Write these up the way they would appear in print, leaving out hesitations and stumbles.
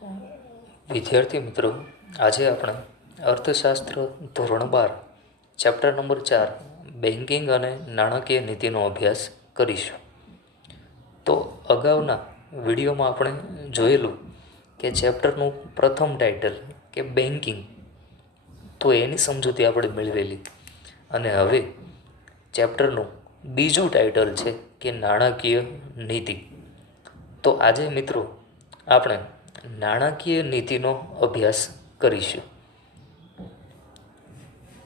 વિદ્યાર્થી મિત્રો, આજે આપણે અર્થશાસ્ત્ર ધોરણ 12 ચેપ્ટર નંબર 4 બેન્કિંગ અને નાણાકીય નીતિનો અભ્યાસ કરીશું. તો અગાઉના વિડીયોમાં આપણે જોયેલું કે ચેપ્ટરનું પ્રથમ ટાઇટલ કે બેન્કિંગ, તો એની સમજૂતી આપણે મેળવેલી. અને હવે ચેપ્ટરનું બીજું ટાઇટલ છે કે નાણાકીય નીતિ. તો આજે મિત્રો આપણે નાણાકીય નીતિનો અભ્યાસ કરીશું.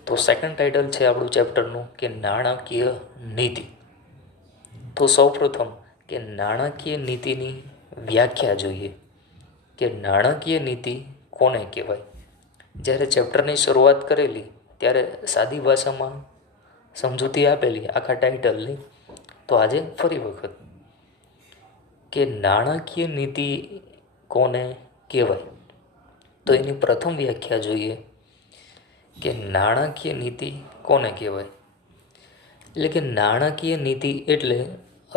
તો સેકન્ડ ટાઇટલ છે આપણું ચેપ્ટરનું કે નાણાકીય નીતિ. તો સૌપ્રથમ કે નાણાકીય નીતિની વ્યાખ્યા જોઈએ કે નાણાકીય નીતિ કોને કહેવાય. જ્યારે ચેપ્ટરની શરૂઆત કરેલી ત્યારે સાદી ભાષામાં સમજૂતી આપેલી આખા ટાઇટલની. તો આજે ફરી વખત કે નાણાકીય નીતિ કોને કહેવાય. તો એની પ્રથમ વ્યાખ્યા જોઈએ કે નાણાકીય નીતિ કોને કહેવાય. એટલે કે નાણાકીય નીતિ એટલે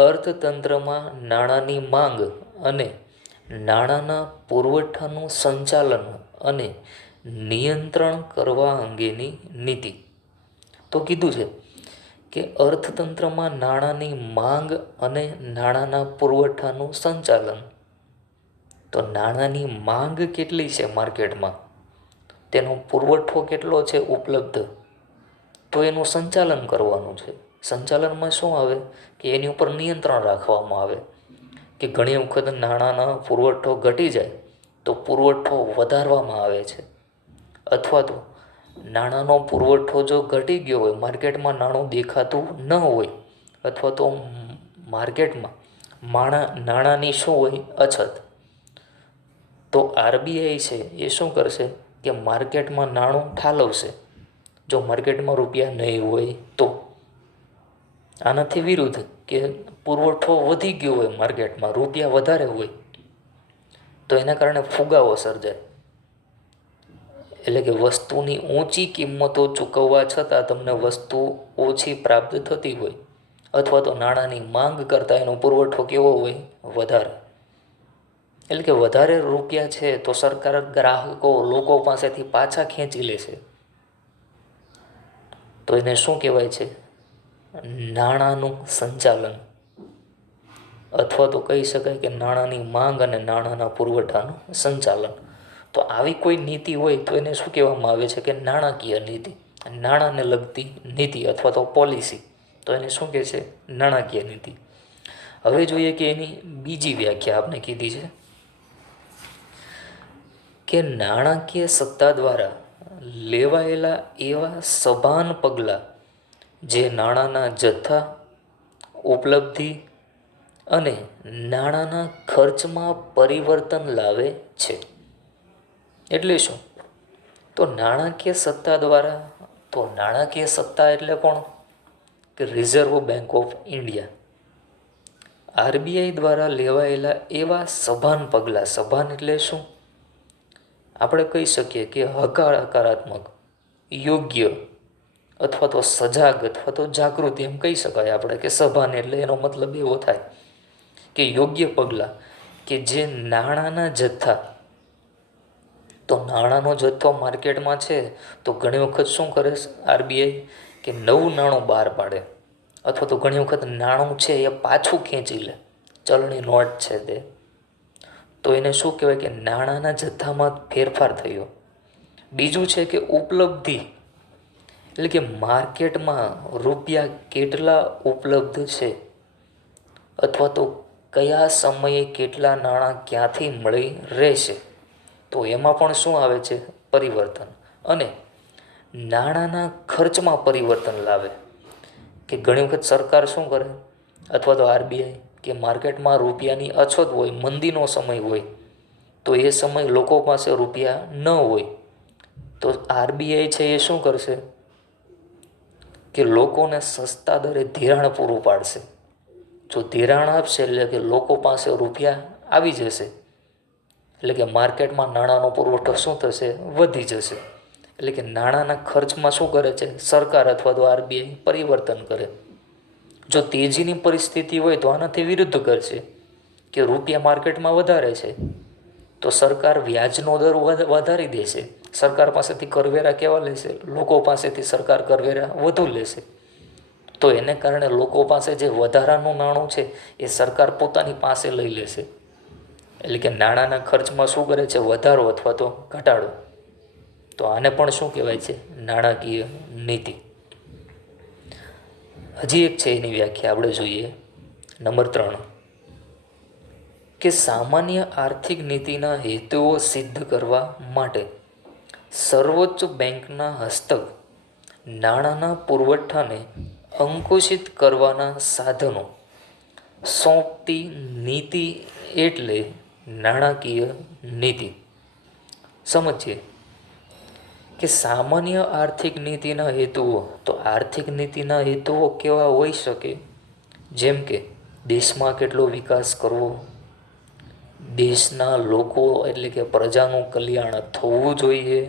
અર્થતંત્રમાં નાણાંની માંગ અને નાણાંના પુરવઠાનું સંચાલન અને નિયંત્રણ કરવા અંગેની નીતિ. તો કીધું છે કે અર્થતંત્રમાં નાણાંની માંગ અને નાણાંના પુરવઠાનું સંચાલન. તો નાણાંની માંગ કેટલી છે માર્કેટમાં, તેનો પુરવઠો કેટલો છે ઉપલબ્ધ, તો એનું સંચાલન કરવાનું છે. સંચાલનમાં શું આવે કે એની ઉપર નિયંત્રણ રાખવામાં આવે કે ઘણી વખત નાણાંનો પુરવઠો ઘટી જાય તો પુરવઠો વધારવામાં આવે છે, અથવા તો નાણાંનો પુરવઠો જો ઘટી ગયો હોય, માર્કેટમાં નાણું દેખાતું ન હોય, અથવા તો માર્કેટમાં નાણાંની શું હોય અછત, તો આરબીઆઈ છે એ શું કરશે કે માર્કેટમાં નાણું ઠાલવશે. જો માર્કેટમાં રૂપિયા નહીં હોય તો આનાથી વિરુદ્ધ કે પુરવઠો વધી ગયો હોય, માર્કેટમાં રૂપિયા વધારે હોય, તો એના કારણે ફુગાવો સર્જાય. એટલે કે વસ્તુની ઊંચી કિંમતો ચૂકવવા છતાં તમને વસ્તુ ઓછી પ્રાપ્ત થતી હોય, અથવા તો નાણાંની માંગ કરતાં એનો પુરવઠો કેવો હોય વધારે. એટલે કે વધારે રૂપિયા છે તો સરકાર ગ્રાહકો લોકો પાસેથી પાછા ખેંચી લે છે. તો એને શું કહેવાય છે, નાણાંનું સંચાલન, અથવા તો કહી શકાય કે નાણાંની માંગ અને નાણાંના પુરવઠાનું સંચાલન. તો આવી કોઈ નીતિ હોય તો એને શું કહેવામાં આવે છે કે નાણાકીય નીતિ. નાણાંને લગતી નીતિ અથવા તો પોલિસી, તો એને શું કહે છે, નાણાકીય નીતિ. હવે જોઈએ કે એની બીજી વ્યાખ્યા આપણે કીધી છે કે નાણાકીય સત્તા દ્વારા લેવાયેલા એવા સભાન પગલાં જે નાણાંના જથ્થા, ઉપલબ્ધિ અને નાણાંના ખર્ચમાં પરિવર્તન લાવે છે. એટલે શું, તો નાણાકીય સત્તા દ્વારા, તો નાણાકીય સત્તા એટલે કોણ કે reserve bank of India, RBI દ્વારા લેવાયેલા એવા સભાન પગલાં. સભાન એટલે શું, આપણે કહી શકીએ કે હકારાત્મક, યોગ્ય, અથવા તો સજાગ, અથવા તો જાગૃતિ, એમ કહી શકાય આપણે કે સભાન એટલે એનો મતલબ એવો થાય કે યોગ્ય પગલાં કે જે નાણાંના જથ્થા. તો નાણાંનો જથ્થો માર્કેટમાં છે તો ઘણી વખત શું કરે આરબીઆઈ કે નવું નાણું બહાર પાડે, અથવા તો ઘણી વખત નાણું છે એ પાછું ખેંચી લે, ચલણી નોટ છે તે. તો એને શું કહેવાય કે નાણાંના જથ્થામાં ફેરફાર થયો. બીજું છે કે ઉપલબ્ધિ, એટલે કે માર્કેટમાં રૂપિયા કેટલા ઉપલબ્ધ છે, અથવા તો કયા સમયે કેટલા નાણાં ક્યાંથી મળી રહેશે, તો એમાં પણ શું આવે છે પરિવર્તન. અને નાણાંના ખર્ચમાં પરિવર્તન લાવે કે ઘણી વખત સરકાર શું કરે, અથવા તો આરબીઆઈ કે માર્કેટમાં રૂપિયાની અછત હોય, મંદીનો સમય હોય, તો એ સમય લોકો પાસે રૂપિયા ન હોય, તો આરબીઆઈ છે એ શું કરશે કે લોકોને સસ્તા દરે ધિરાણ પૂરું પાડશે. જો ધિરાણ આપશે એટલે કે લોકો પાસે રૂપિયા આવી જશે, એટલે કે માર્કેટમાં નાણાંનો પુરવઠો શું થશે, વધી જશે. એટલે કે નાણાંના ખર્ચમાં શું કરે છે સરકાર અથવા તો આરબીઆઈ પરિવર્તન કરે. જો તેજીની પરિસ્થિતિ હોય તો આનાથી વિરુદ્ધ કરશે કે રૂપિયા માર્કેટમાં વધારે છે તો સરકાર વ્યાજનો દર વધારી દેશે. સરકાર પાસેથી કરવેરા કેવા લેશે? લોકો પાસેથી સરકાર કરવેરા વધુ લેશે. તો એને કારણે લોકો પાસે જે વધારાનું નાણું છે એ સરકાર પોતાની પાસે લઈ લેશે. એટલે કે નાણાંના ખર્ચમાં શું કરે છે? વધારો અથવા તો ઘટાડો. તો આને પણ શું કહેવાય છે? નાણાકીય નીતિ. હજી એક છે, એની વ્યાખ્યા આપણે જોઈએ. નંબર 3, કે સામાન્ય આર્થિક નીતિના હેતુઓ સિદ્ધ કરવા માટે સર્વોચ્ચ બેંકના હસ્તક નાણાંના પુરવઠાને અંકુશિત કરવાના સાધનો સોંપતી નીતિ એટલે નાણાકીય નીતિ. સમજીએ કે સામાન્ય આર્થિક નીતિના હેતુઓ. તો આર્થિક નીતિના હેતુઓ કેવા હોઈ શકે? જેમ કે દેશમાં કેટલો વિકાસ કરવો, દેશના લોકો એટલે કે પ્રજાનું કલ્યાણ થવું જોઈએ.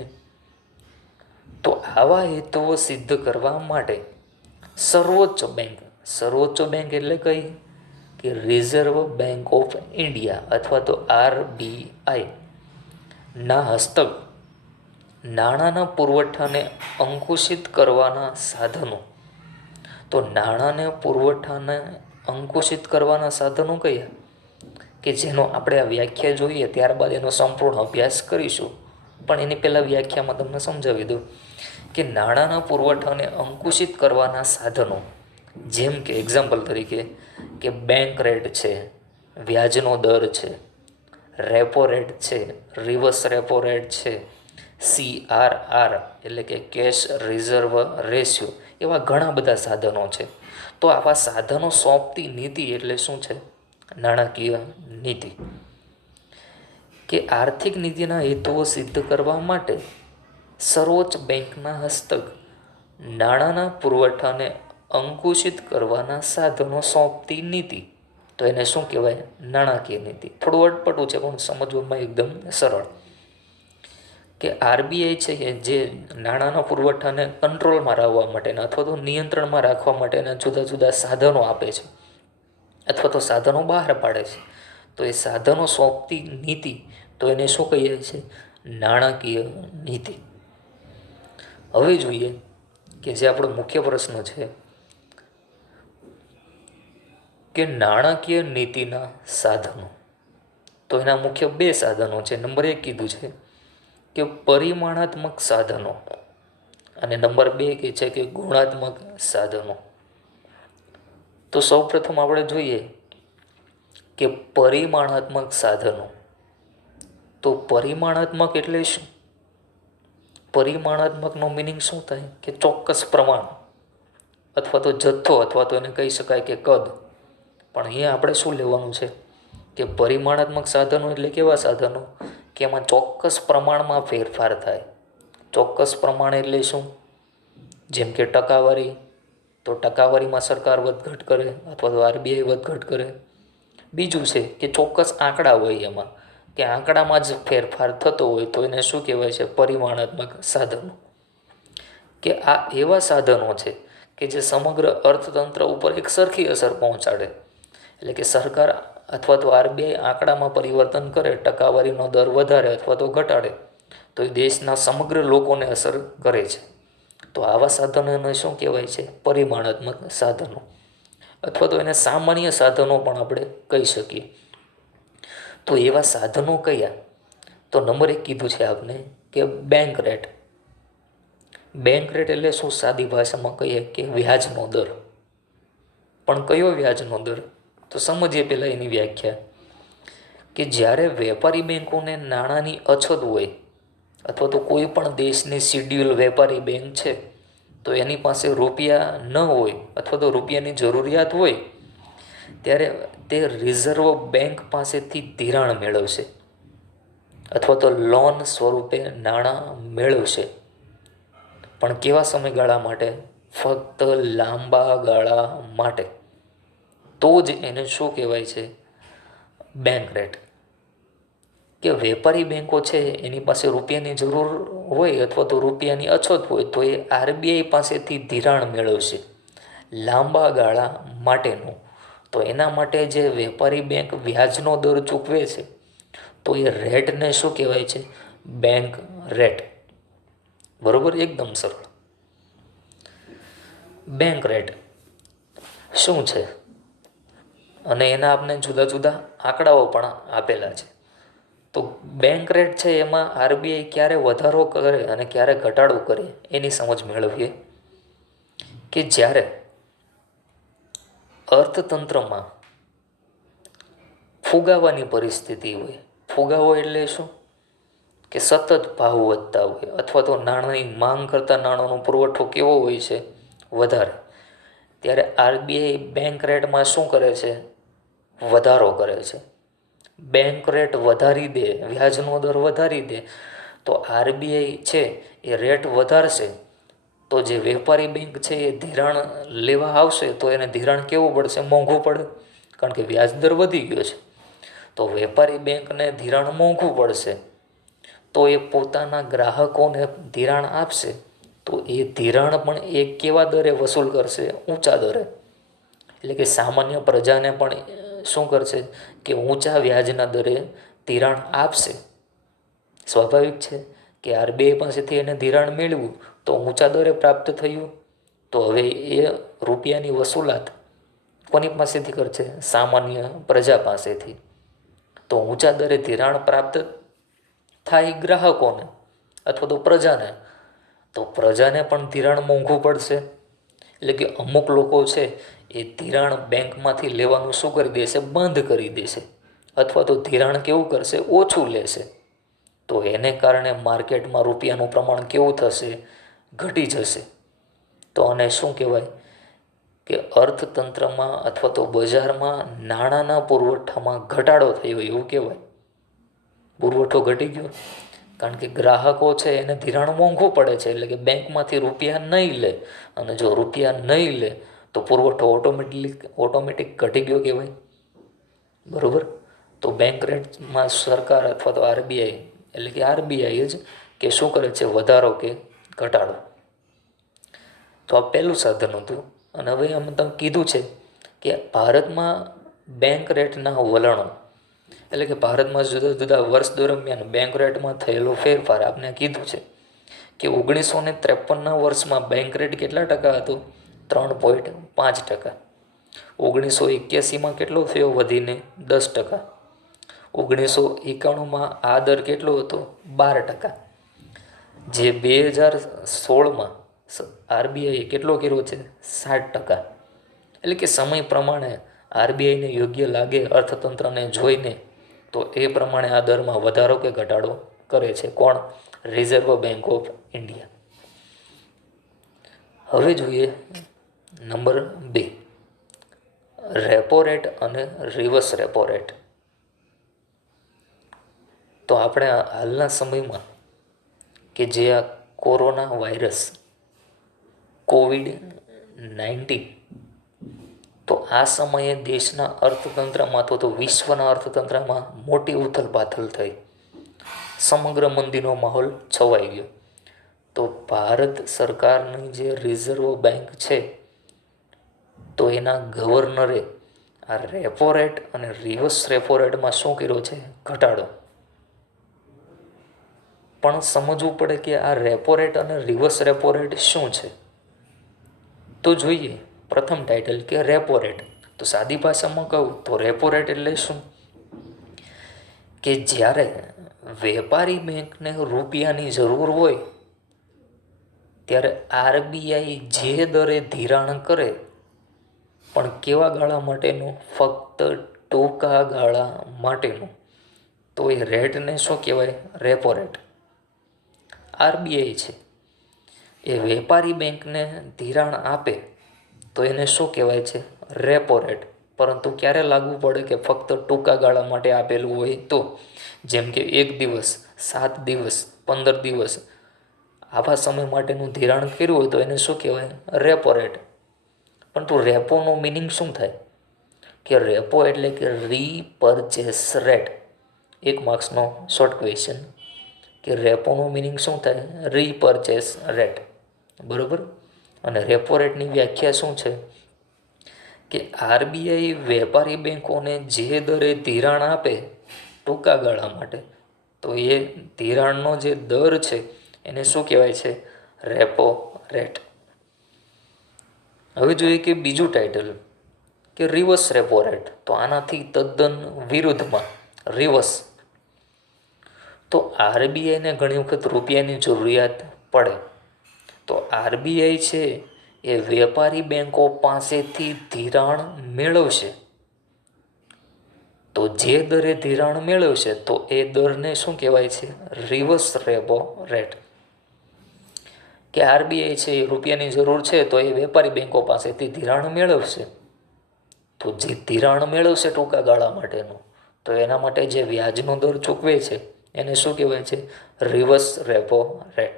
તો આવા હેતુઓ સિદ્ધ કરવા માટે સર્વોચ્ચ બેંક એટલે કઈ? કે રિઝર્વ બેંક ઓફ ઇન્ડિયા અથવા તો RBI ના હસ્તક નાણાંના પુરવઠાને અંકુશિત કરવાના સાધનો. તો નાણાંને પુરવઠાને અંકુશિત કરવાના સાધનો કયા? કે જેનો આપણે આ વ્યાખ્યા જોઈએ ત્યારબાદ એનો સંપૂર્ણ અભ્યાસ કરીશું. પણ એની પહેલાં વ્યાખ્યામાં તમને સમજાવી દઉં કે નાણાંના પુરવઠાને અંકુશિત કરવાના સાધનો, જેમ કે એક્ઝામ્પલ તરીકે કે બેંક રેટ છે, વ્યાજનો દર છે, રેપો રેટ છે, રિવર્સ રેપો રેટ છે, CRR એટલે કે કેશ રિઝર્વ રેશિયો, એવા ઘણા બધા સાધનો છે. તો આવા સાધનો સોંપતી નીતિ એટલે શું છે? નાણાકીય નીતિ. કે આર્થિક નીતિના હેતુઓ સિદ્ધ કરવા માટે સર્વોચ્ચ બેંકના હસ્તક નાણાંના પુરવઠાને અંકુશિત કરવાના સાધનો સોંપતી નીતિ. તો એને શું કહેવાય? નાણાકીય નીતિ. થોડું અટપટું છે પણ સમજવામાં એકદમ સરળ. કે RBI છે જે નાણાંના પુરવઠાને કંટ્રોલમાં રાખવા માટેના અથવા તો નિયંત્રણમાં રાખવા માટેના જુદા જુદા સાધનો આપે છે અથવા તો સાધનો બહાર પાડે છે. તો એ સાધનો સોંપતી નીતિ, તો એને શું કહીએ છીએ? નાણાકીય નીતિ. હવે જોઈએ કે જે આપણો મુખ્ય પ્રશ્ન છે કે નાણાકીય નીતિના સાધનો. તો એના મુખ્ય 2 સાધનો છે. નંબર 1 કીધું છે કે પરિમાણાત્મક સાધનો અને નંબર 2 કે છે કે ગુણાત્મક સાધનો. તો સૌપ્રથમ આપણે જોઈએ કે પરિમાણાત્મક સાધનો. તો પરિમાણાત્મક એટલે શું? પરિમાણાત્મકનો મિનિંગ શું થાય? કે ચોક્કસ પ્રમાણ અથવા તો જથ્થો અથવા તો એને કહી શકાય કે કદ. પણ અહીંયા આપણે શું લેવાનું છે? કે પરિમાણાત્મક સાધનો એટલે કેવા સાધનો? કે એમાં ચોક્કસ પ્રમાણમાં ફેરફાર થાય. ચોક્કસ પ્રમાણ એટલે શું? જેમ કે ટકાવારી. તો ટકાવારીમાં સરકાર વધઘટ કરે અથવા તો RBI વધઘટ કરે. બીજું છે કે ચોક્કસ આંકડા હોય એમાં, કે આંકડામાં જ ફેરફાર થતો હોય તો એને શું કહેવાય છે? પરિમાણાત્મક સાધનો. કે આ એવા સાધનો છે કે જે સમગ્ર અર્થતંત્ર ઉપર એક સરખી અસર પહોંચાડે. એટલે કે સરકાર અથવા તો RBI આંકડામાં પરિવર્તન કરે, ટકાવારીનો દર વધારે અથવા તો ઘટાડે, તો એ દેશના સમગ્ર લોકોને અસર કરે છે. તો આવા સાધનોને શું કહેવાય છે? પરિમાણાત્મક સાધનો. અથવા તો એને સામાન્ય સાધનો પણ આપણે કહી શકીએ. તો એવા સાધનો કયા? તો નંબર 1 કીધું છે આપને કે બેંક રેટ. બેંક રેટ એટલે શું? સાદી ભાષામાં કહીએ કે વ્યાજનો દર. પણ કયો વ્યાજનો દર? તો સમજીએ પહેલાં એની વ્યાખ્યા. કે જ્યારે વેપારી બેંકોને નાણાંની અછત હોય અથવા તો કોઈ પણ દેશની શિડ્યુલ વેપારી બેંક છે તો એની પાસે રૂપિયા ન હોય અથવા તો રૂપિયાની જરૂરિયાત હોય, ત્યારે તે રિઝર્વ બેંક પાસેથી ધિરાણ મેળવશે અથવા તો લોન સ્વરૂપે નાણાં મેળવશે. પણ કેવા સમયગાળા માટે? ફક્ત લાંબા ગાળા માટે. તો જ એને શું કહેવાય છે? Bank rate. કે વેપારી બેંકો છે એની પાસે રૂપિયાની જરૂર હોય અથવા તો રૂપિયાની અછત હોય તો એ RBI પાસેથી ધિરાણ મેળવશે લાંબા ગાળા માટેનું. તો એના માટે જે વેપારી બેંક વ્યાજનો દર ચૂકવે છે તો એ રેટને શું કહેવાય છે? Bank rate. બરાબર, એકદમ સરળ. બેંક રેટ શું છે અને એના આપણે જુદા જુદા આંકડાઓ પણ આપેલા છે. તો બેંક રેટ છે એમાં આરબીઆઈ ક્યારે વધારો કરે અને ક્યારે ઘટાડો કરે એની સમજ મેળવીએ કે જ્યારે અર્થતંત્રમાં ફુગાવાની પરિસ્થિતિ હોય. ફુગાવો એટલે શું? કે સતત ભાવ વધતા હોય અથવા તો નાણાંની માંગ કરતાં નાણાંનો પુરવઠો કેવો હોય છે? વધારે. ત્યારે આરબીઆઈ બેંક રેટમાં શું કરે છે? વધારો કરે છે. બેંક રેટ વધારી દે, વ્યાજનો દર વધારી દે, તો આરબીઆઈ છે એ રેટ વધારશે તો જે વેપારી બેંક છે એ ધિરાણ લેવા આવશે તો એને ધિરાણ કેવું પડશે? મોંઘું પડે, કારણ કે વ્યાજ દર વધી ગયો છે. તો વેપારી બેંકને ધિરાણ મોંઘું પડશે તો એ પોતાના ગ્રાહકોને ધિરાણ આપશે તો એ ધિરાણ પણ એ કેવા દરે વસૂલ કરશે? ઊંચા દરે. એટલે કે સામાન્ય પ્રજાને પણ શું કરશે કે ઊંચા વ્યાજના દરે ધિરાણ આપશે. સ્વાભાવિક છે કે આરબીઆઈ પાસેથી એને ધિરાણ મેળવ્યું તો ઊંચા દરે પ્રાપ્ત થયું, તો હવે એ રૂપિયાની વસૂલાત કોની પાસેથી કરશે? સામાન્ય પ્રજા પાસેથી. તો ઊંચા દરે ધિરાણ પ્રાપ્ત થાય ગ્રાહકોને અથવા તો પ્રજાને, તો પ્રજાને પણ ધિરાણ મોંઘું પડશે. એટલે કે અમુક લોકો છે એ ધિરાણ બેંકમાંથી લેવાનું શું કરી દેશે? બંધ કરી દેશે અથવા તો ધિરાણ કેવું કરશે? ઓછું લેશે. તો એને કારણે માર્કેટમાં રૂપિયાનું પ્રમાણ કેવું થશે? ઘટી જશે. તો આને શું કહેવાય? કે અર્થતંત્રમાં અથવા તો બજારમાં નાણાંના પુરવઠામાં ઘટાડો થયો એવું કહેવાય. પુરવઠો ઘટી ગયો કારણ કે ગ્રાહકો છે એને ધિરાણ મોંઘું પડે છે, એટલે કે બેંકમાંથી રૂપિયા નહીં લે, અને જો રૂપિયા નહીં લે તો પુરવઠો ઓટોમેટિક ઘટી ગયો કહેવાય. બરાબર. તો બેંક રેટમાં સરકાર અથવા તો આરબીઆઈ, એટલે કે આરબીઆઈ જ કે શું કરે છે? વધારો કે ઘટાડો. તો આ પહેલું સાધન હતું. અને હવે અમે તમે કીધું છે કે ભારતમાં બેંક રેટના વલણો, એટલે કે ભારતમાં જુદા જુદા વર્ષ દરમિયાન બેંક રેટમાં થયેલો ફેરફાર આપણે કીધું છે કે 1953ના વર્ષમાં બેંક રેટ કેટલા ટકા હતો? 3.5%. 1981માં કેટલો થયો? વધીને 10%. 1991માં આ દર કેટલો હતો? 12%. જે 2016માં આરબીઆઈએ કેટલો કર્યો છે? 60%. એટલે કે સમય પ્રમાણે આરબીઆઈને યોગ્ય લાગે અર્થતંત્રને જોઈને તો એ પ્રમાણે આ દરમાં વધારો કે ઘટાડો કરે છે. કોણ? Reserve bank of India. હવે જોઈએ નંબર 2, રેપો રેટ અને રિવર્સ રેપો રેટ. તો આપણે હાલના સમયમાં કે જે આ કોરોના વાયરસ COVID-19, તો આ સમયે દેશના અર્થતંત્રમાં અથવા તો વિશ્વના અર્થતંત્રમાં મોટી ઉથલપાથલ થઈ, સમગ્ર મંદીનો માહોલ છવાઈ ગયો. તો ભારત સરકારની જે રિઝર્વ બેંક છે તો એના ગવર્નરે આ રેપો રેટ અને રિવર્સ રેપો રેટમાં શું કર્યો છે? ઘટાડો. પણ સમજવું પડે કે આ રેપો રેટ અને રિવર્સ રેપો રેટ શું છે. તો જોઈએ પ્રથમ ટાઇટલ કે રેપો રેટ. તો સાદી ભાષામાં કહું તો રેપો રેટ એટલે શું? કે જ્યારે વેપારી બેંકને રૂપિયાની જરૂર હોય ત્યારે આરબીઆઈ જે દરે ધિરાણ કરે, પણ કેવા ગાળા માટેનું? ફક્ત ટૂંકા ગાળા માટેનું. તો એ રેટને શું કહેવાય? Repo rate. આરબીઆઈ છે એ વેપારી બેંકને ધિરાણ આપે તો એને શું કહેવાય છે? Repo rate. પરંતુ ક્યારે લાગુ પડે? કે ફક્ત ટૂંકા ગાળા માટે આપેલું હોય તો, જેમ કે 1 દિવસ, 7 દિવસ, 15 દિવસ, આવા સમય માટેનું ધિરાણ કર્યું હોય તો એને શું કહેવાય? Repo rate. પરંતુ રેપોનો મિનિંગ શું થાય? કે રેપો એટલે કે રીપર્ચેસ રેટ. 1 માર્ક્સનો શોર્ટ ક્વેશ્ચન કે રેપોનું મિનિંગ શું થાય? રીપર્ચેસ રેટ. બરાબર. અને રેપો રેટની વ્યાખ્યા શું છે? કે આરબીઆઈ વેપારી બેંકોને જે દરે ધિરાણ આપે ટૂંકા ગાળા માટે. તો એ ધિરાણનો જે દર છે એને શું કહેવાય છે? Repo rate. હવે જોઈએ કે બીજું ટાઇટલ કે રિવર્સ રેપો રેટ. તો આનાથી તદ્દન વિરુદ્ધમાં રિવર્સ. તો આરબીઆઈને ઘણી વખત રૂપિયાની જરૂરિયાત પડે તો આરબીઆઈ છે એ વેપારી બેન્કો પાસેથી ધિરાણ મેળવશે. તો જે દરે ધિરાણ મેળવશે તો એ દરને શું કહેવાય છે? Reverse repo rate. કે આરબીઆઈ છે એ રૂપિયાની જરૂર છે તો એ વેપારી બેન્કો પાસેથી ધિરાણ મેળવશે. તો જે ધિરાણ મેળવશે ટૂંકા ગાળા માટેનું, તો એના માટે જે વ્યાજનો દર ચૂકવે છે એને શું કહેવાય છે? Reverse repo rate.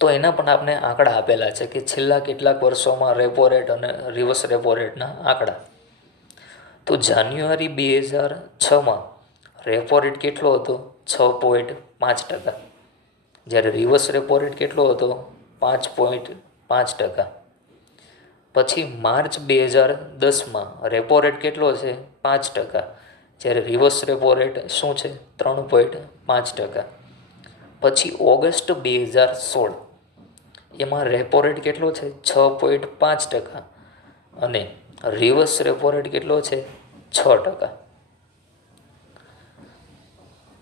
તો એના પણ આપણે આંકડા આપેલા છે કે છેલ્લા કેટલાક વર્ષોમાં રેપો રેટ અને રિવર્સ રેપો રેટના આંકડા. તો જાન્યુઆરી 2006માં રેપો રેટ કેટલો હતો? 6.5%. જ્યારે રિવર્સ રેપો રેટ કેટલો હતો? 5.5%. પછી માર્ચ 2010માં રેપો રેટ કેટલો છે? 5%. જ્યારે રિવર્સ રેપો રેટ શું છે? 3.5%. પછી ઓગસ્ટ 2016 એમાં રેપો રેટ કેટલો છે? 6.5%. અને રિવર્સ રેપો રેટ કેટલો છે? 6%.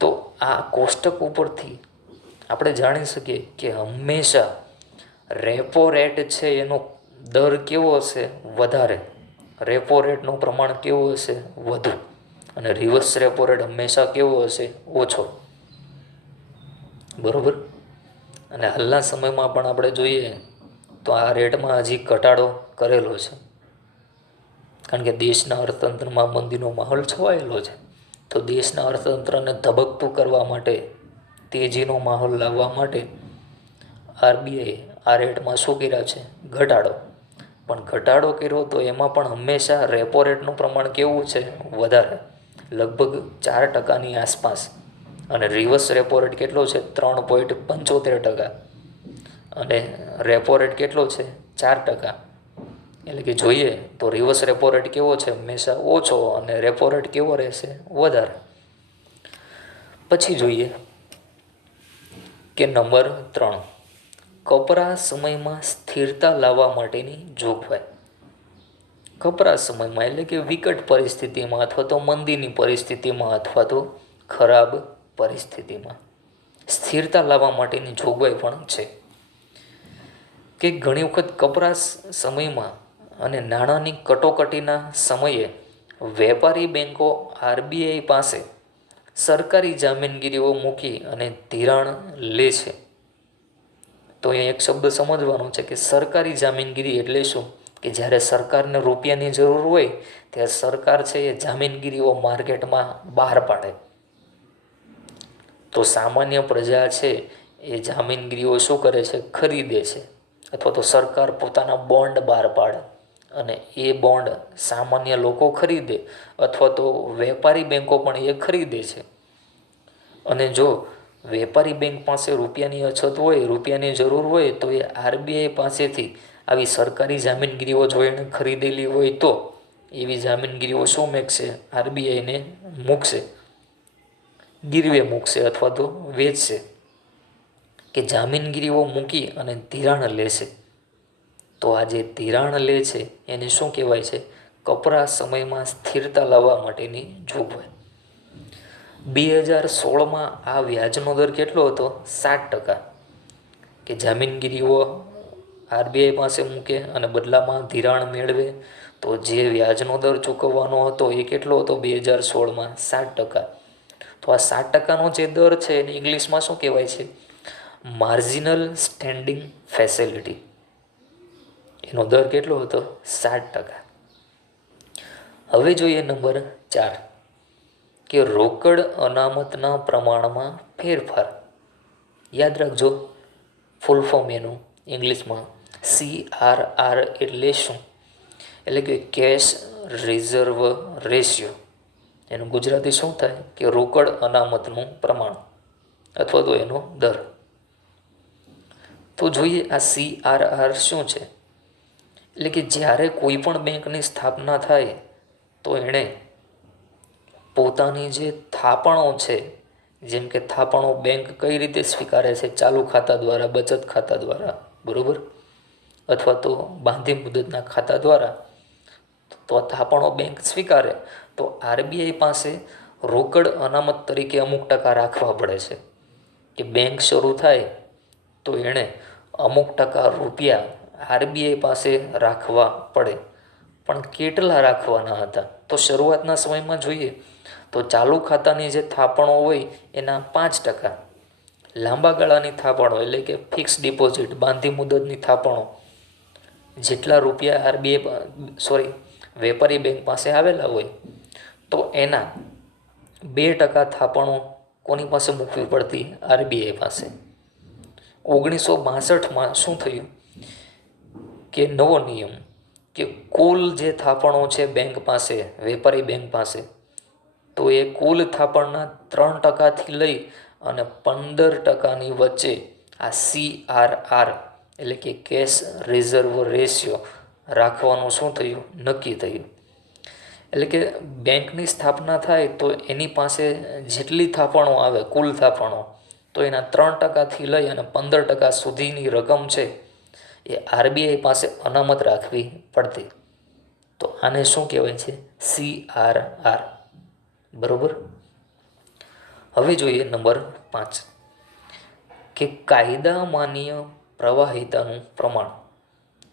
તો આ કોષ્ટક ઉપરથી આપણે જાણી શકીએ કે હંમેશા રેપો રેટ છે એનો દર કેવો હશે? વધારે. રેપો રેટનું પ્રમાણ કેવું હશે? વધુ. અને રિવર્સ રેપો રેટ હંમેશા કેવો હશે? ઓછો. બરાબર. અને હાલના સમયમાં પણ આપણે જોઈએ તો આ રેટમાં હજી ઘટાડો કરેલો છે, કારણ કે દેશના અર્થતંત્રમાં મંદીનો માહોલ છવાયેલો છે. તો દેશના અર્થતંત્રને ધબકતું કરવા માટે, તેજીનો માહોલ લાવવા માટે આરબીઆઈ આ રેટમાં શું કર્યા છે? ઘટાડો. પણ ઘટાડો કર્યો તો એમાં પણ હંમેશા રેપો રેટનું પ્રમાણ કેવું છે? વધારે, લગભગ 4%ની આસપાસ. અને રિવર્સ રેપો રેટ કેટલો છે? 3.75%. અને રેપો રેટ કેટલો છે? 4%. એટલે કે જોઈએ તો રિવર્સ રેપો રેટ કેવો છે? હંમેશા ઓછો. અને રેપો રેટ કેવો રહેશે? વધારે. પછી જોઈએ કે નંબર 3, કપરા સમયમાં સ્થિરતા લાવવા માટેની જોગવાઈ. કપરા સમયમાં એટલે કે વિકટ પરિસ્થિતિમાં અથવા તો મંદીની પરિસ્થિતિમાં અથવા તો ખરાબ પરિસ્થિતિમાં સ્થિરતા લાવવા માટેની જોગવાઈ પણ છે. કે ઘણી વખત કપરા સમયમાં અને નાણાંની કટોકટીના સમયે વેપારી બેન્કો આરબીઆઈ પાસે સરકારી જામીનગીરીઓ મૂકી અને ધિરાણ લે છે. તો એ એક શબ્દ સમજવાનો છે કે સરકારી જામીનગીરી એટલે શું? કે જ્યારે સરકારને રૂપિયાની જરૂર હોય ત્યારે સરકાર છે એ જામીનગીરીઓ માર્કેટમાં બહાર પાડે. તો સામાન્ય પ્રજા છે એ જામીનગીરીઓ શું કરે છે? ખરીદે છે. અથવા તો સરકાર પોતાના બોન્ડ બહાર પાડે અને એ બોન્ડ સામાન્ય લોકો ખરીદે અથવા તો વેપારી બેન્કો પણ એ ખરીદે છે. અને જો વેપારી બેન્ક પાસે રૂપિયાની અછત હોય, રૂપિયાની જરૂર હોય, તો એ આરબીઆઈ પાસેથી આવી સરકારી જામીનગીરીઓ જો એણે ખરીદેલી હોય તો એવી જામીનગીરીઓ શું મૂકશે? આરબીઆઈને મૂકશે, ગીરવે મૂકશે અથવા તો વેચશે. કે જામીનગીરીઓ મૂકી અને ધિરાણ લેશે. તો આ જે ધિરાણ લે છે એને શું કહેવાય છે? કપરા સમયમાં સ્થિરતા લાવવા માટેની જોગવાઈ. 2016માં આ વ્યાજનો દર કેટલો હતો? 7%. કે જામીનગીરીઓ આરબીઆઈ પાસે મૂકે અને બદલામાં ધિરાણ મેળવે તો જે વ્યાજનો દર ચૂકવવાનો હતો એ કેટલો હતો? 2016માં 7%. તો આ 7%નો જે દર છે એને ઇંગ્લિશમાં શું કહેવાય છે? Marginal standing facility. એનો દર કેટલો હતો? 7%. હવે જોઈએ નંબર 4 કે રોકડ અનામતના પ્રમાણમાં ફેરફાર. યાદ રાખજો ફૂલ ફોર્મ એનું ઇંગ્લિશમાં CRR એટલે શું? એટલે કે કેશ રિઝર્વ રેશિયો. એનું ગુજરાતી શું થાય? કે રોકડ અનામતનું પ્રમાણ અથવા તો એનો દર. તો જોઈએ આ CRR શું છે? એટલે કે જ્યારે કોઈ પણ બેંકની સ્થાપના થાય તો એણે પોતાની જે થાપણો છે, જેમ કે થાપણો બેંક કઈ રીતે સ્વીકારે છે, ચાલુ ખાતા દ્વારા, બચત ખાતા દ્વારા, બરાબર, અથવા તો બાંધી મુદતના ખાતા દ્વારા, તો થાપણો બેંક સ્વીકારે તો આરબીઆઈ પાસે રોકડ અનામત તરીકે અમુક ટકા રાખવા પડે છે, કે બેંક શરૂ થાય તો એણે અમુક ટકા રૂપિયા આરબીઆઈ પાસે રાખવા પડે. પણ કેટલા રાખવાના હતા? તો શરૂઆતના સમયમાં જોઈએ તો ચાલુ ખાતાની જે થાપણો હોય એના 5%, લાંબા ગાળાની થાપણો એટલે કે ફિક્સ ડિપોઝિટ, બાંધી મુદતની થાપણો, જેટલા રૂપિયા વેપારી બેંક પાસે આવેલા હોય તો એના 2% થાપણો કોની પાસે મૂકવી પડતી? આરબીઆઈ પાસે. 1962માં શું થયું કે નવો નિયમ, કે કુલ જે થાપણો છે બેંક પાસે, વેપારી બેંક પાસે, તો એ કુલ થાપણના 3%થી લઈ અને 15%ની વચ્ચે આ CRR એટલે કે કેશ રિઝર્વ રેશિયો રાખવાનું શું થયું? નક્કી થયું. એટલે કે બેંકની સ્થાપના થાય તો એની પાસે જેટલી થાપણો આવે, કુલ થાપણો, તો એના 3%થી લઈ અને 15% સુધીની રકમ છે એ આરબીઆઈ પાસે અનામત રાખવી પડતી. તો આને શું કહેવાય છે? CRR. બરાબર. હવે જોઈએ નંબર 5, કે કાયદા માન્ય પ્રવાહિતાનું પ્રમાણ.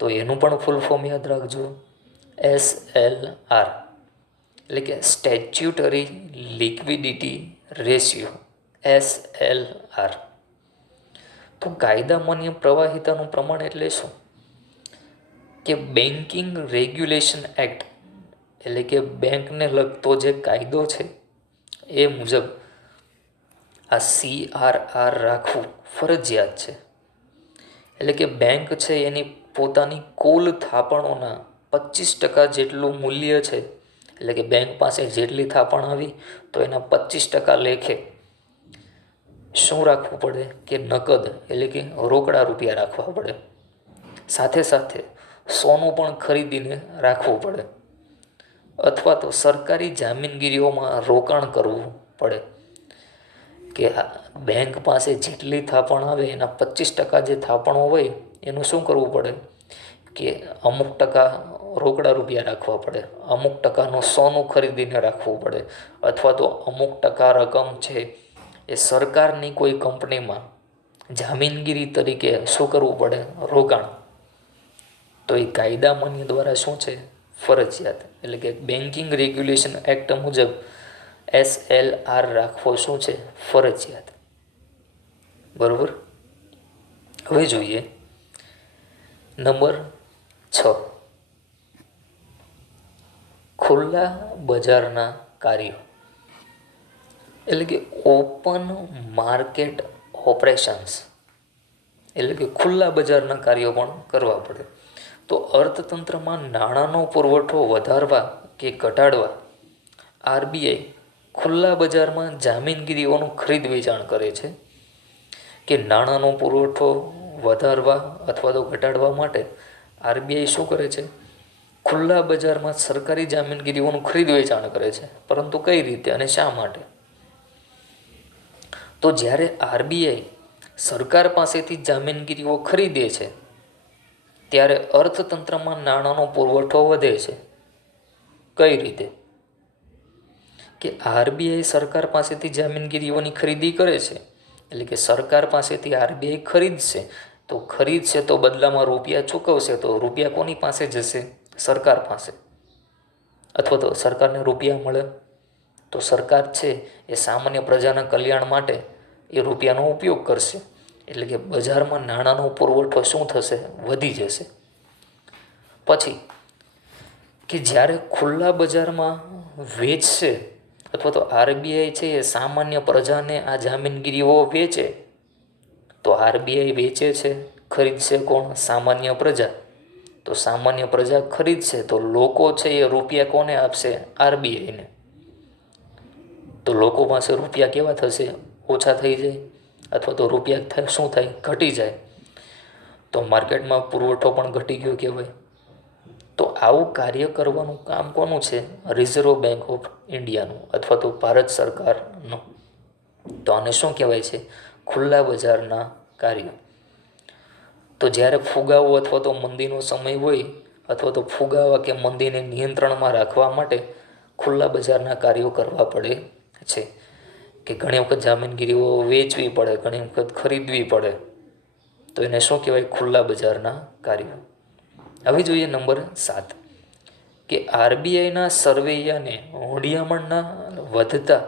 તો એનું પણ ફૂલ ફોર્મ યાદ રાખજો, SLR એટલે કે સ્ટેચ્યુટરી લિક્વિડિટી રેશિયો, SLR. તો કાયદા માન્ય પ્રવાહિતાનું પ્રમાણ એટલે શું? કે બેન્કિંગ રેગ્યુલેશન એક્ટ એટલે કે બેંકને લગતો જે કાયદો છે એ મુજબ આ CRR રાખવું ફરજિયાત છે. એટલે કે બેંક છે એની પોતાની કુલ થાપણોના 25% જેટલું મૂલ્ય છે, એટલે કે બેંક પાસે જેટલી થાપણ આવી તો એના 25% લેખે શું રાખવું પડે? કે નકદ એટલે કે રોકડા રૂપિયા રાખવા પડે. સાથે સાથે સોનું પણ ખરીદીને રાખવું પડે, અથવા તો સરકારી જામીનગીરીઓમાં રોકાણ કરવું પડે. કે બેંક પાસે જેટલી થાપણ આવે એના 25% જે થાપણો હોય એનું શું કરવું પડે? કે અમુક ટકા રોકડા રૂપિયા રાખવા પડે, અમુક ટકાનું સોનું ખરીદીને રાખવું પડે, અથવા તો અમુક ટકા રકમ છે એ સરકારની કોઈ કંપનીમાં જામીનગીરી તરીકે શું કરવું પડે? રોકાણ. તો એ કાયદા માન્ય દ્વારા શું છે? ફરજિયાત. એટલે કે બેન્કિંગ રેગ્યુલેશન એક્ટ મુજબ SLR રાખવો શું છે? ફરજિયાત. બરાબર. હવે જોઈએ નંબર 6, ખુલ્લા બજારના કાર્યો એટલે કે ઓપન માર્કેટ ઓપરેશન્સ, એટલે કે ખુલ્લા બજારના કાર્યો પણ કરવા પડે. તો અર્થતંત્રમાં નાણાંનો પુરવઠો વધારવા કે ઘટાડવા આરબીઆઈ ખુલ્લા બજારમાં જામીનગીરીઓનું ખરીદ વેચાણ કરે છે. કે નાણાંનો પુરવઠો વધારવા અથવા તો ઘટાડવા માટે આરબીઆઈ શું કરે છે? ખુલ્લા બજારમાં સરકારી જામીનગીરીઓનું ખરીદ વેચાણ કરે છે. પરંતુ કઈ રીતે અને શા માટે? તો જ્યારે આરબીઆઈ સરકાર પાસેથી જામીનગીરીઓ ખરીદે છે ત્યારે અર્થતંત્રમાં નાણાંનો પુરવઠો વધે છે. કઈ રીતે? કે આરબીઆઈ સરકાર પાસેથી જામીનગીરીઓની ખરીદી કરે છે, એટલે કે સરકાર પાસેથી આરબીઆઈ ખરીદશે તો બદલામાં રૂપિયા ચૂકવશે, તો રૂપિયા કોની પાસે જશે? સરકાર પાસે. અથવા તો સરકારને રૂપિયા મળે તો સરકાર છે એ સામાન્ય પ્રજાના કલ્યાણ માટે એ રૂપિયાનો ઉપયોગ કરશે. એટલે કે બજારમાં નાણાંનો પુરવઠો શું થશે? વધી જશે. પછી કે જ્યારે ખુલ્લા બજારમાં વેચશે અથવા તો આરબીઆઈ છે એ સામાન્ય પ્રજાને આ જામીનગીરીઓ વેચે, તો આરબીઆઈ વેચે છે, ખરીદશે કોણ? સામાન્ય પ્રજા. તો સામાન્ય પ્રજા ખરીદશે તો લોકો છે એ રૂપિયા કોને આપશે? આરબીઆઈને. તો લોકો પાસે રૂપિયા કેવા થશે? ઓછા થઈ જાય, અથવા તો રૂપિયા શું થાય? ઘટી જાય. તો માર્કેટમાં પુરવઠો પણ ઘટી ગયો કહેવાય. તો આવું કાર્ય કરવાનું કામ કોનું છે? રિઝર્વ બેંક ઓફ ઇન્ડિયાનું અથવા તો ભારત સરકારનું. તો આને શું કહેવાય છે? ખુલ્લા બજારના કાર્યો. તો જ્યારે ફુગાવો અથવા તો મંદીનો સમય હોય અથવા તો ફુગાવા કે મંદીને નિયંત્રણમાં રાખવા માટે ખુલ્લા બજારના કાર્યો કરવા પડે છે. કે ઘણી વખત જામીનગીરીઓ વેચવી પડે, ઘણી વખત ખરીદવી પડે, તો એને શું કહેવાય? ખુલ્લા બજારના કાર્યો. હવે જોઈએ નંબર 7 કે આરબીઆઈના સર્વૈયાને હુંડિયામણના વધતા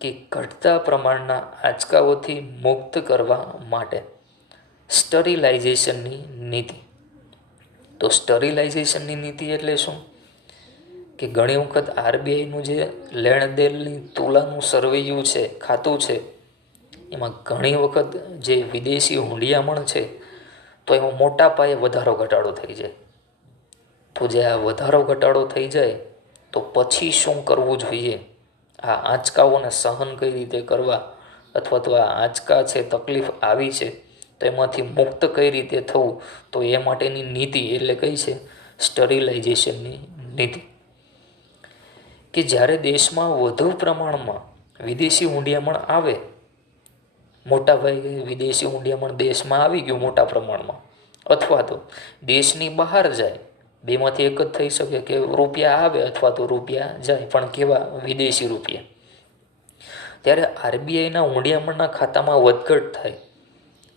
કે ઘટતા પ્રમાણના આંચકાઓથી મુક્ત કરવા માટે સ્ટરીલાઇઝેશનની નીતિ. તો સ્ટરીલાઇઝેશનની નીતિ એટલે શું? કે ઘણી વખત આરબીઆઈનું જે લેણદેણની તુલાનું સરવૈયું છે, ખાતું છે, એમાં ઘણી વખત જે વિદેશી હુંડિયામણ છે તો એમાં મોટા પાયે વધારો ઘટાડો થઈ જાય. તો જે આ વધારો ઘટાડો થઈ જાય તો પછી શું કરવું જોઈએ? આ આંચકાઓને સહન કઈ રીતે કરવા, અથવા તો આ આંચકા છે, તકલીફ આવી છે, તો એમાંથી મુક્ત કઈ રીતે થવું, તો એ માટેની નીતિ એટલે કઈ છે? સ્ટરીલાઇઝેશનની નીતિ. કે જ્યારે દેશમાં વધુ પ્રમાણમાં વિદેશી હુંડિયામણ આવે, મોટા ભાગે વિદેશી હુંડિયામણ દેશમાં આવી ગયું મોટા પ્રમાણમાં, અથવા તો દેશની બહાર જાય, બેમાંથી એક જ થઈ શકે કે રૂપિયા આવે અથવા તો રૂપિયા જાય, પણ કેવા? વિદેશી રૂપિયા. ત્યારે આરબીઆઈના હુંડિયામણના ખાતામાં વધઘટ થાય,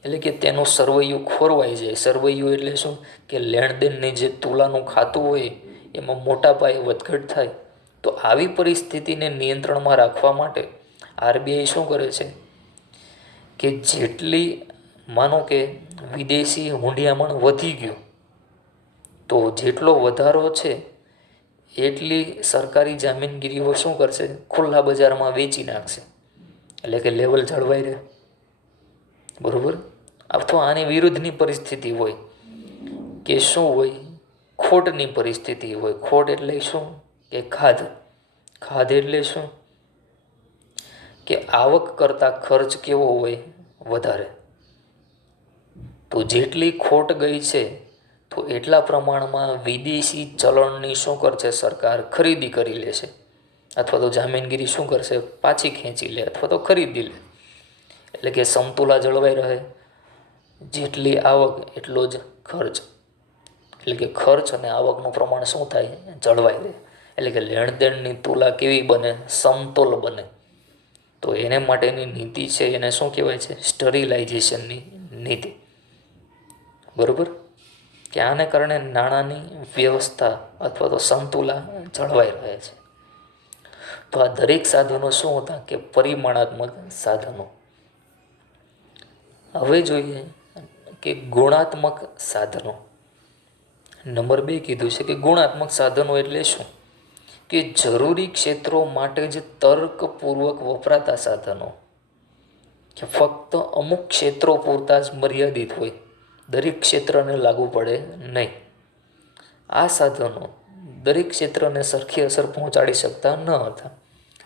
એટલે કે તેનું સરવૈયું ખોરવાઈ જાય. સરવૈયું એટલે શું? કે લેણદેણની જે તુલાનું ખાતું હોય એમાં મોટા પાયે વધઘટ થાય. તો આવી પરિસ્થિતિને નિયંત્રણમાં રાખવા માટે આરબીઆઈ શું કરે છે? કે જેટલી માનો કે વિદેશી હુંડિયામણ વધી ગયું, તો જેટલો વધારો છે એટલી સરકારી જામીનગીરીઓ શું કરશે? ખુલ્લા બજારમાં વેચી નાખશે, એટલે કે લેવલ જળવાઈ રહે. બરાબર? અથવા આની વિરુદ્ધની પરિસ્થિતિ હોય કે શું હોય? ખોટની પરિસ્થિતિ હોય. ખોટ એટલે શું? કે ખાધ. ખાધ એટલે શું? કે આવક કરતાં ખર્ચ કેવો હોય? વધારે. તો જેટલી ખોટ ગઈ છે તો એટલા પ્રમાણમાં વિદેશી ચલણની શું કરશે? સરકાર ખરીદી કરી લેશે, અથવા તો જામીનગીરી શું કરશે? પાછી ખેંચી લે અથવા તો ખરીદી લે. એટલે કે સમતુલા જળવાઈ રહે. જેટલી આવક એટલો જ ખર્ચ, એટલે કે ખર્ચ અને આવકનું પ્રમાણ શું થાય? જળવાઈ રહે. એટલે કે લેણદેણની તુલા કેવી બને? સમતોલ બને. તો એને માટેની નીતિ છે એને શું કહેવાય છે? સ્ટરીલાઇઝેશનની નીતિ. બરાબર? કે આને કારણે નાણાંની વ્યવસ્થા અથવા તો સંતુલા જળવાઈ રહે છે. તો આ દરેક સાધનો શું હતા? કે પરિમાણાત્મક સાધનો. હવે જોઈએ કે ગુણાત્મક સાધનો. નંબર 2 કીધું છે કે ગુણાત્મક સાધનો એટલે શું? કે જરૂરી ક્ષેત્રો માટે જ તર્કપૂર્વક વપરાતા સાધનો, કે ફક્ત અમુક ક્ષેત્રો પૂરતા જ મર્યાદિત હોય, દરેક ક્ષેત્રને લાગુ પડે નહીં. આ સાધનો દરેક ક્ષેત્રને સરખી અસર પહોંચાડી શકતા ન હતા.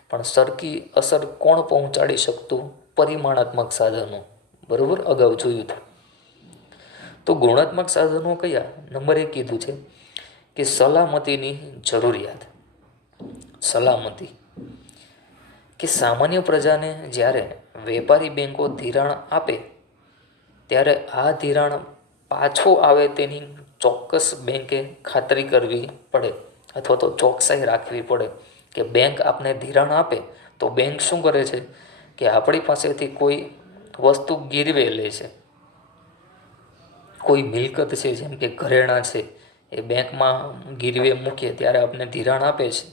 પણ સરખી અસર કોણ પહોંચાડી શકતું? પરિમાણાત્મક સાધનો. બરાબર? અગાઉ જોયું હતું. તો ગુણાત્મક સાધનો કયા? નંબર 1 કીધું છે કે સલામતીની જરૂરિયાત. સલામતી. કે સામાન્ય પ્રજાને જ્યારે વેપારી બેન્કો ધિરાણ આપે ત્યારે આ ધિરાણ પાછું આવે તેની ચોક્કસ બેંકે ખાતરી કરવી પડે, અથવા તો ચોકસાઈ રાખવી પડે. કે બેંક આપને ધિરાણ આપે તો બેંક શું કરે છે? કે આપણી પાસેથી કોઈ વસ્તુ ગીરવે લે છે. કોઈ મિલકત છે, જેમ કે ઘરેણાં છે, એ બેંકમાં ગીરવે મૂકીએ ત્યારે આપણને ધિરાણ આપે છે.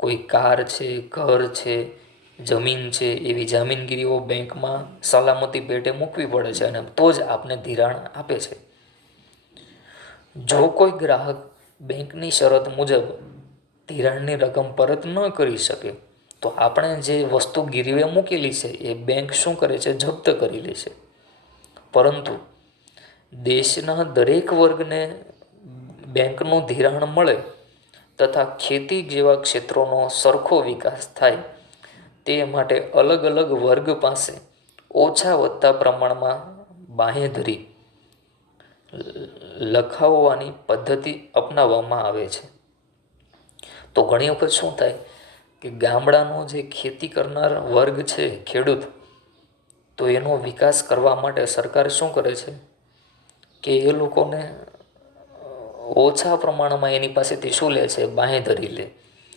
કોઈ કાર છે, ઘર છે, જમીન છે, એવી જામીનગીરીઓ બેંકમાં સલામતી પેટે મૂકવી પડે છે, અને તો જ આપને ધિરાણ આપે છે. જો કોઈ ગ્રાહક બેંકની શરત મુજબ ધિરાણની રકમ પરત ન કરી શકે તો આપણે જે વસ્તુ ગીરવે મૂકેલી છે એ બેંક શું કરે છે? જપ્ત કરી લે છે. પરંતુ દેશના દરેક વર્ગને બેંકનું ધિરાણ મળે તથા ખેતી જેવા ક્ષેત્રોનો સરખો વિકાસ થાય તે માટે અલગ અલગ વર્ગ પાસે ઓછા વધતા પ્રમાણમાં બાંહેધરી લખાવવાની પદ્ધતિ અપનાવવામાં આવે છે. તો ઘણી વખત શું થાય કે ગામડાનો જે ખેતી કરનાર વર્ગ છે, ખેડૂત, તો એનો વિકાસ કરવા માટે સરકાર શું કરે છે કે એ લોકોને ઓછા પ્રમાણમાં એની પાસેથી શું લે છે, બાંહેધરી લે.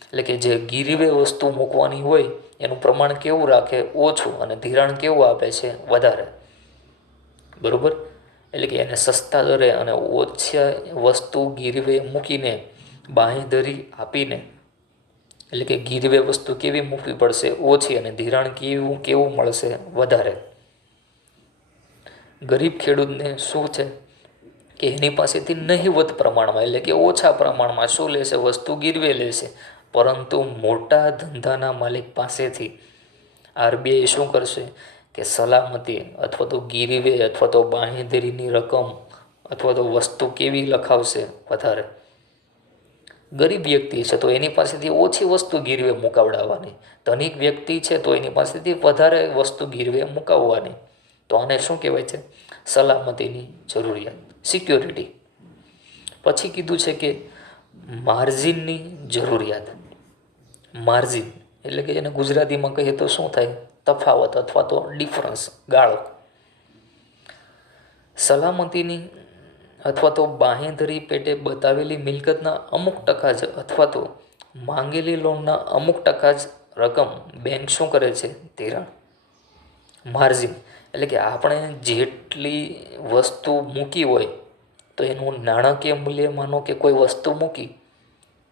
એટલે કે જે ગીરવે વસ્તુ મૂકવાની હોય એનું પ્રમાણ કેવું રાખે, ઓછું, અને ધિરાણ કેવું આપે છે, વધારે. બરાબર. એટલે કે એને સસ્તા દરે અને ઓછા વસ્તુ ગીરવે મૂકીને બાંહેધરી આપીને, એટલે કે ગીરવે વસ્તુ કેવી મૂકવી પડશે, ઓછી, અને ધિરાણ કેવું મળશે, વધારે. ગરીબ ખેડૂતને શું છે કે એની પાસેથી નહિવત પ્રમાણમાં, એટલે કે ઓછા પ્રમાણમાં શું લેશે, વસ્તુ ગીરવે લેશે. પરંતુ મોટા ધંધાના માલિક પાસેથી આરબીઆઈ શું કરશે કે સલામતી અથવા તો ગીરવે અથવા તો બાંહેધરીની રકમ અથવા તો વસ્તુ કેવી લખાવશે, વધારે. ગરીબ વ્યક્તિ છે તો એની પાસેથી ઓછી વસ્તુ ગીરવે મુકાવડાવવાની. ધનિક વ્યક્તિ છે તો એની પાસેથી વધારે વસ્તુ ગીરવે મુકાવવાની. તો આને શું કહેવાય છે, સલામતીની જરૂરિયાત, સિક્યોરિટી. પછી કીધું છે કે માર્જિનની જરૂરિયાત. માર્જિન એટલે કે એને ગુજરાતીમાં કહીએ તો શું થાય, તફાવત અથવા તો ડિફરન્સ, ગાળો. સલામતીની અથવા તો બાંહેધરી પેટે બતાવેલી મિલકતના અમુક ટકા જ અથવા તો માંગેલી લોનના અમુક ટકા જ રકમ બેંક શું કરે છે, ધિરાણ. માર્જિન એટલે કે આપણે જેટલી વસ્તુ મૂકી હોય તો એનું નાણાકીય મૂલ્ય, માનો કે કોઈ વસ્તુ મૂકી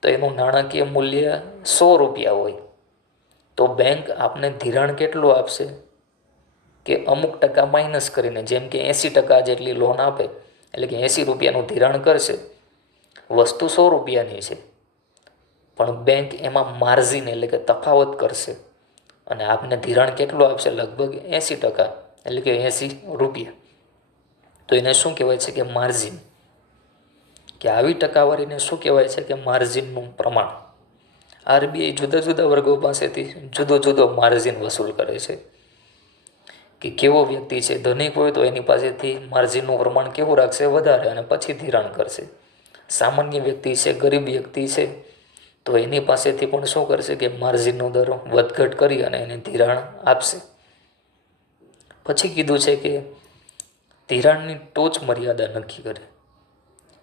તો એનું નાણાકીય મૂલ્ય 100 રૂપિયા હોય, તો બેંક આપને ધિરાણ કેટલું આપશે કે અમુક ટકા માઇનસ કરીને, જેમ કે 80% જેટલી લોન આપે, એટલે કે 80 રૂપિયાનું ધિરાણ કરશે. વસ્તુ 100 રૂપિયાની છે, પણ બેંક એમાં માર્જિન એટલે કે તફાવત કરશે અને આપને ધિરાણ કેટલું આપશે, લગભગ 80%, એટલે કે 80 રૂપિયા. તો એને શું કહેવાય છે કે માર્જિન. કે આવી ટકાવારીને શું કહેવાય છે કે માર્જિનનું પ્રમાણ. આરબીઆઈ જુદા જુદા વર્ગો પાસેથી જુદો માર્જિન વસૂલ કરે છે. કે કેવો વ્યક્તિ છે, ધનિક હોય તો એની પાસેથી માર્જિનનું પ્રમાણ કેવું રાખશે, વધારે, અને પછી ધિરાણ કરશે. સામાન્ય વ્યક્તિ છે, ગરીબ વ્યક્તિ છે, તો એની પાસેથી પણ શું કરશે કે માર્જિનનો દર વધઘટ કરી અને એને ધિરાણ આપશે. પછી કીધું છે કે ધિરાણની ટોચ મર્યાદા નક્કી કરે.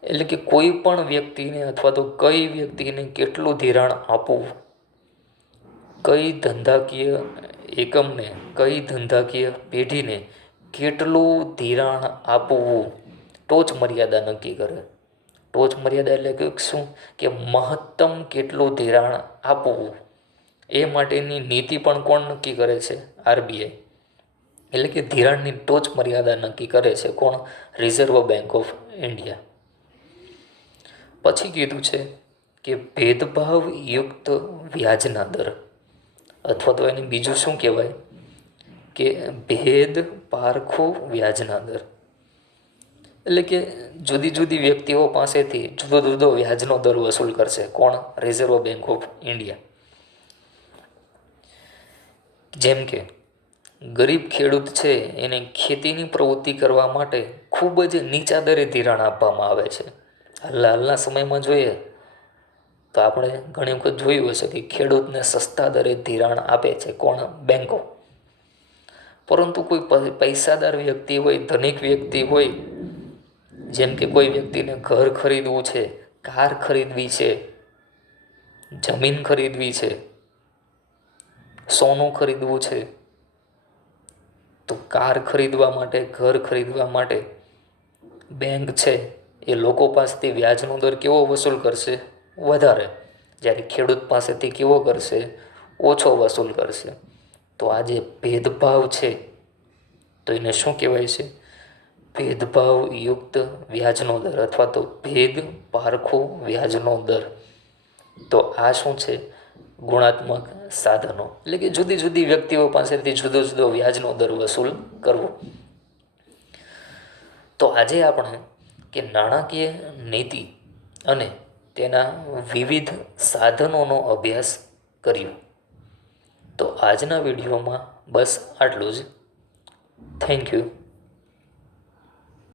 એટલે કે કોઈ પણ વ્યક્તિને અથવા તો કઈ વ્યક્તિને કેટલું ધિરાણ આપવું, કઈ ધંધાકીય એકમને, કઈ ધંધાકીય પેઢીને કેટલું ધિરાણ આપવું, ટોચ મર્યાદા નક્કી કરે. ટોચ મર્યાદા એટલે કે શું કે મહત્તમ કેટલું ધિરાણ આપવું, એ માટેની નીતિ પણ કોણ નક્કી કરે છે, આરબીઆઈ. એટલે કે ધિરાણની ટોચ મર્યાદા નક્કી કરે છે કોણ, રિઝર્વ બેંક ઓફ ઇન્ડિયા. પછી કીધું છે કે ભેદભાવયુક્ત વ્યાજના દર, અથવા તો એને બીજું શું કહેવાય કે ભેદ પારખું વ્યાજના દર. એટલે કે જુદી જુદી વ્યક્તિઓ પાસેથી જુદો જુદો વ્યાજનો દર વસૂલ કરશે કોણ, રિઝર્વ બેંક ઓફ ઇન્ડિયા. જેમ કે ગરીબ ખેડૂત છે એને ખેતીની પ્રવૃત્તિ કરવા માટે ખૂબ જ નીચા દરે ધિરાણ આપવામાં આવે છે. હાલના સમયમાં જોઈએ તો આપણે ઘણી વખત જોયું હશે કે ખેડૂતને સસ્તા દરે ધિરાણ આપે છે કોણ, બેંકો. પરંતુ કોઈ પૈસાદાર વ્યક્તિ હોય, ધનિક વ્યક્તિ હોય, જેમ કે કોઈ વ્યક્તિને ઘર ખરીદવું છે, કાર ખરીદવી છે, જમીન ખરીદવી છે, સોનું ખરીદવું છે, તો કાર ખરીદવા માટે, ઘર ખરીદવા માટે બેંક છે એ લોકો પાસેથી વ્યાજનો દર કેવો વસૂલ કરશે, વધારે. જ્યારે ખેડૂત પાસેથી કેવો કરશે, ઓછો વસૂલ કરશે. તો આ જે ભેદભાવ છે તો એને શું કહેવાય છે, ભેદભાવયુક્ત વ્યાજનો દર અથવા તો ભેદ પારખું વ્યાજનો દર. તો આ શું છે, ગુણાત્મક સાધનો. એટલે કે જુદી જુદી વ્યક્તિઓ પાસેથી જુદો જુદો વ્યાજનો દર વસૂલ કરવો. તો આજે આપણે કે નાણાકીય નીતિ અને તેના વિવિધ સાધનોનો અભ્યાસ કર્યો. તો આજના વિડીયોમાં બસ આટલું જ. Thank you.